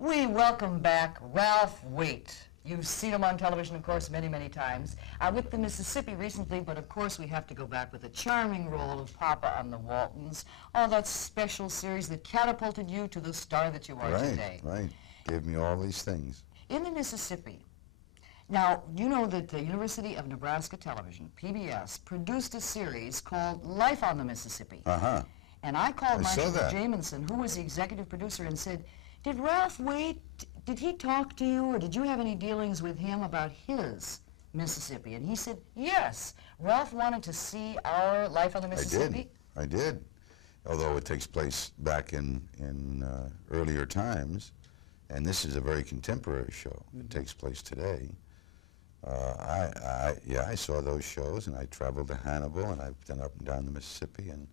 We welcome back Ralph Waite. You've seen him on television, of course, many, many times. With the Mississippi recently, but of course we have to go back with the charming role of Papa on the Waltons. Oh, that special series that catapulted you to the star that you are today. Right. Gave me all these things. In the Mississippi. Now, you know that the University of Nebraska Television, PBS, produced a series called Life on the Mississippi. Uh-huh. And I called Marshall Jamison, who was the executive producer, and said, did Ralph Waite, did he talk to you, or did you have any dealings with him about his Mississippi? And he said, yes. Ralph wanted to see our Life on the Mississippi. I did. Although it takes place back in earlier times, and this is a very contemporary show. It takes place today. I saw those shows, and I traveled to Hannibal, and I've been up and down the Mississippi, and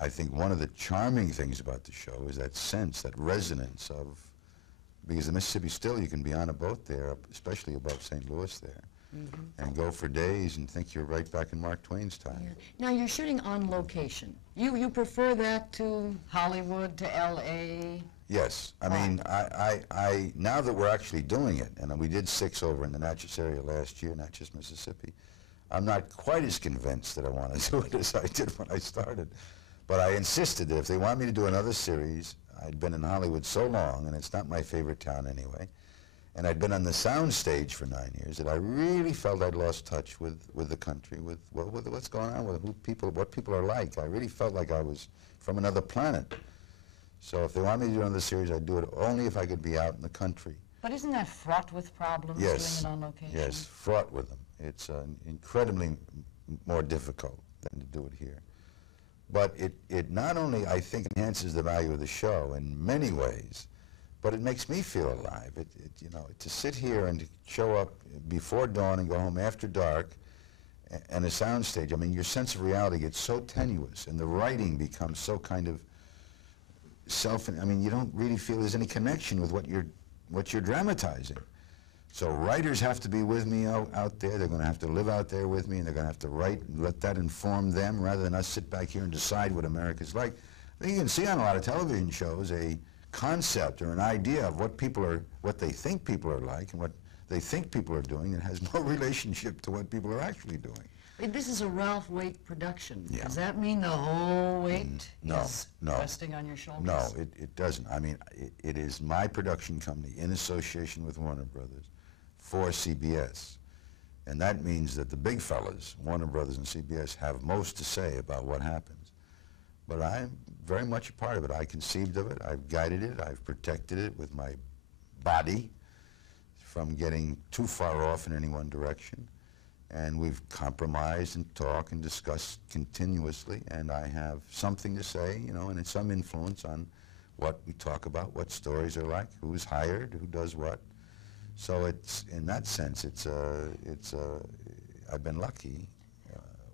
I think one of the charming things about the show is that sense, that resonance of, because the Mississippi still, you can be on a boat there, especially above St. Louis there, and go for days and think you're right back in Mark Twain's time. Yeah. Now, you're shooting on location. You prefer that to Hollywood, to L.A.? Yes. I mean, I now that we're actually doing it, and we did 6 over in the Natchez area last year, Natchez, Mississippi, I'm not quite as convinced that I want to do it as I did when I started. But I insisted that if they want me to do another series, I'd been in Hollywood so long, and it's not my favorite town anyway, and I'd been on the sound stage for 9 years, that I really felt I'd lost touch with the country, with what's going on, with what people are like. I really felt like I was from another planet. So if they want me to do another series, I'd do it only if I could be out in the country. But isn't that fraught with problems, doing it on location? Yes, fraught with them. It's incredibly more difficult than to do it here. But it not only, I think, enhances the value of the show in many ways, but it makes me feel alive. You know, to sit here and to show up before dawn and go home after dark, and a soundstage, I mean, your sense of reality gets so tenuous, and the writing becomes so kind of I mean, you don't really feel there's any connection with what you're dramatizing. So writers have to be with me out there. They're going to have to live out there with me, and they're going to have to write and let that inform them rather than us sit back here and decide what America's like. I think you can see on a lot of television shows a concept or an idea of what they think people are like and what they think people are doing, and has no relationship to what people are actually doing. This is a Ralph Waite production. Yeah. Does that mean the whole weight is no, resting on your shoulders? No, it doesn't. I mean, it is my production company in association with Warner Brothers for CBS. And that means that the big fellas, Warner Brothers and CBS, have most to say about what happens. But I'm very much a part of it. I conceived of it, I've guided it, I've protected it with my body from getting too far off in any one direction. And we've compromised and talked and discussed continuously, and I have something to say, you know, and it's some influence on what we talk about, what stories are like, who's hired, who does what. So it's, in that sense, I've been lucky,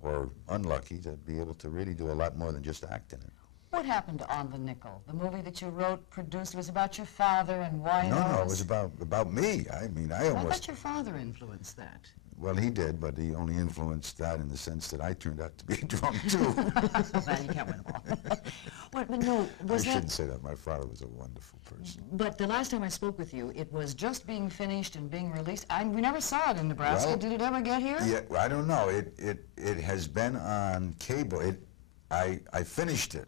or unlucky, to be able to really do a lot more than just act in it. What happened to On the Nickel? The movie that you wrote, produced, was about your father and why? No, it was about me. I mean, I bet your father influenced that. Well, he did, but he only influenced that in the sense that I turned out to be a drunk, too. Well, you can't win them all. But no, I shouldn't say that. My father was a wonderful person. But the last time I spoke with you, it was just being finished and being released. We never saw it in Nebraska. Well, did it ever get here? Yeah, I don't know. It has been on cable. I finished it.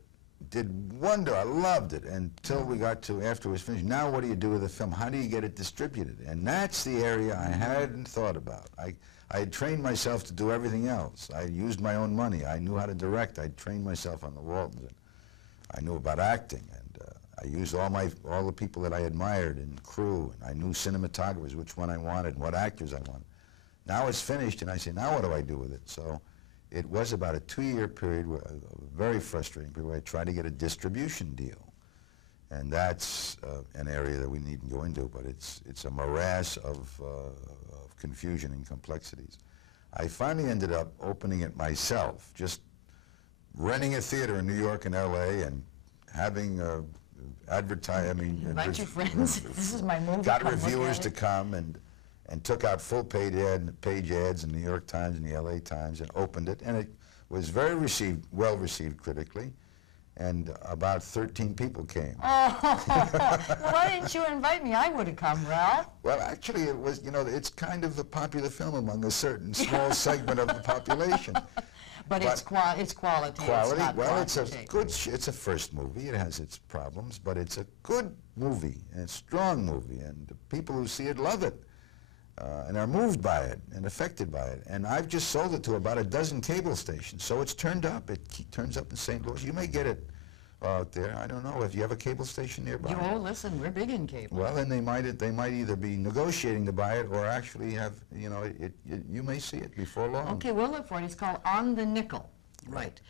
Did wonder. I loved it until we got to after it was finished. Now what do you do with the film? How do you get it distributed? And that's the area I hadn't thought about. I had trained myself to do everything else. I used my own money. I knew how to direct. I trained myself on the Waltons. And I knew about acting, and I used all the people that I admired and crew, and I knew cinematographers, which one I wanted, and what actors I wanted. Now it's finished, and I say, now what do I do with it? So it was about a 2-year period, a very frustrating period, where I tried to get a distribution deal. And that's an area that we needn't go into, but it's a morass of confusion and complexities. I finally ended up opening it myself, just renting a theater in New York and LA and having invite your friends. This is my movie. Got reviewers to come and took out full page ads in the New York Times and the LA Times and opened it, and it was well received critically, and about 13 people came. Oh, well, why didn't you invite me? I would have come, Ralph. Well, actually, it was, you know, it's kind of a popular film among a certain small segment of the population. But it's quality. It's Quality, not well, it's a quantity. good, it's a first movie. It has its problems, but it's a good movie, and a strong movie, and the people who see it love it, and are moved by it, and affected by it. And I've just sold it to about a dozen cable stations, so it's turned up. It turns up in St. Louis. You may get it out there. I don't know if you have a cable station nearby. Oh, listen, we're big in cable. Well, then they might either be negotiating to buy it or actually have, you know, you may see it before long. Okay, we'll look for it. It's called On the Nickel. Right.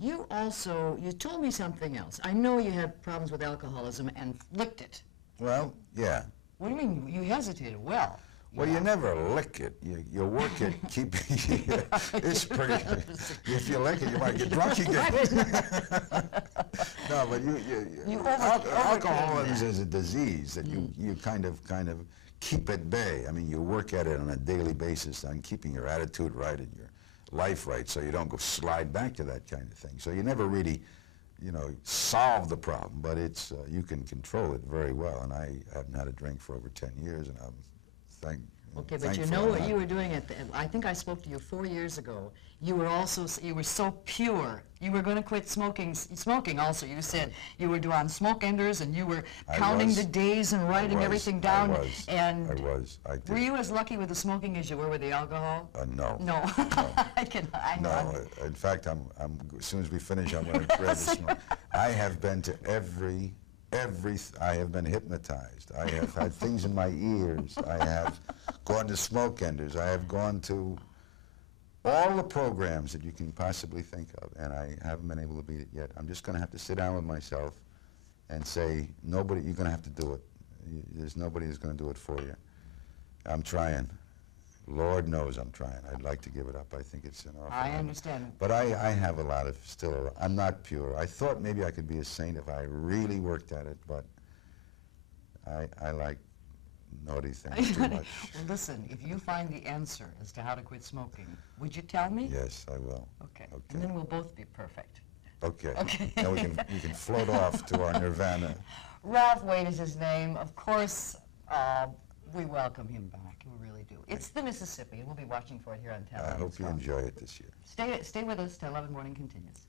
You told me something else. I know you had problems with alcoholism and licked it. Well, yeah. What do you mean? You hesitated. Well, Well, you never lick it. You work it, keep it. It's pretty. If you lick it, you might get drunk again. No, but alcoholism is a disease that you kind of keep at bay. I mean, you work at it on a daily basis on keeping your attitude right and your life right, so you don't go slide back to that kind of thing. So you never really, you know, solve the problem, but it's you can control it very well. And I haven't had a drink for over 10 years, and I'm Okay, but you know what you were doing I think I spoke to you 4 years ago. You were so pure. You were going to quit smoking also. You said you were doing smoke enders and you were counting the days and writing everything down. I was. Were you as lucky with the smoking as you were with the alcohol? No. No. I know. No, in fact, as soon as we finish, I'm going to grab the smoke. I have been to I have been hypnotized. I have had things in my ears. I have gone to smoke enders. I have gone to all the programs that you can possibly think of, and I haven't been able to beat it yet. I'm just going to have to sit down with myself and say, nobody, you're going to have to do it. There's nobody who's going to do it for you. I'm trying. Lord knows I'm trying. I'd like to give it up. I think it's an awful I understand. But I have a lot of I'm not pure. I thought maybe I could be a saint if I really worked at it, but I like naughty things too much. Well, listen, if you find the answer as to how to quit smoking, would you tell me? Yes, I will. Okay. And then we'll both be perfect. Okay. Now we can float off to our nirvana. Ralph Waite is his name. Of course, we welcome him back. We really do. It's the Mississippi, and we'll be watching for it here on television. I hope you enjoy it this year. Stay with us till 11 Morning continues.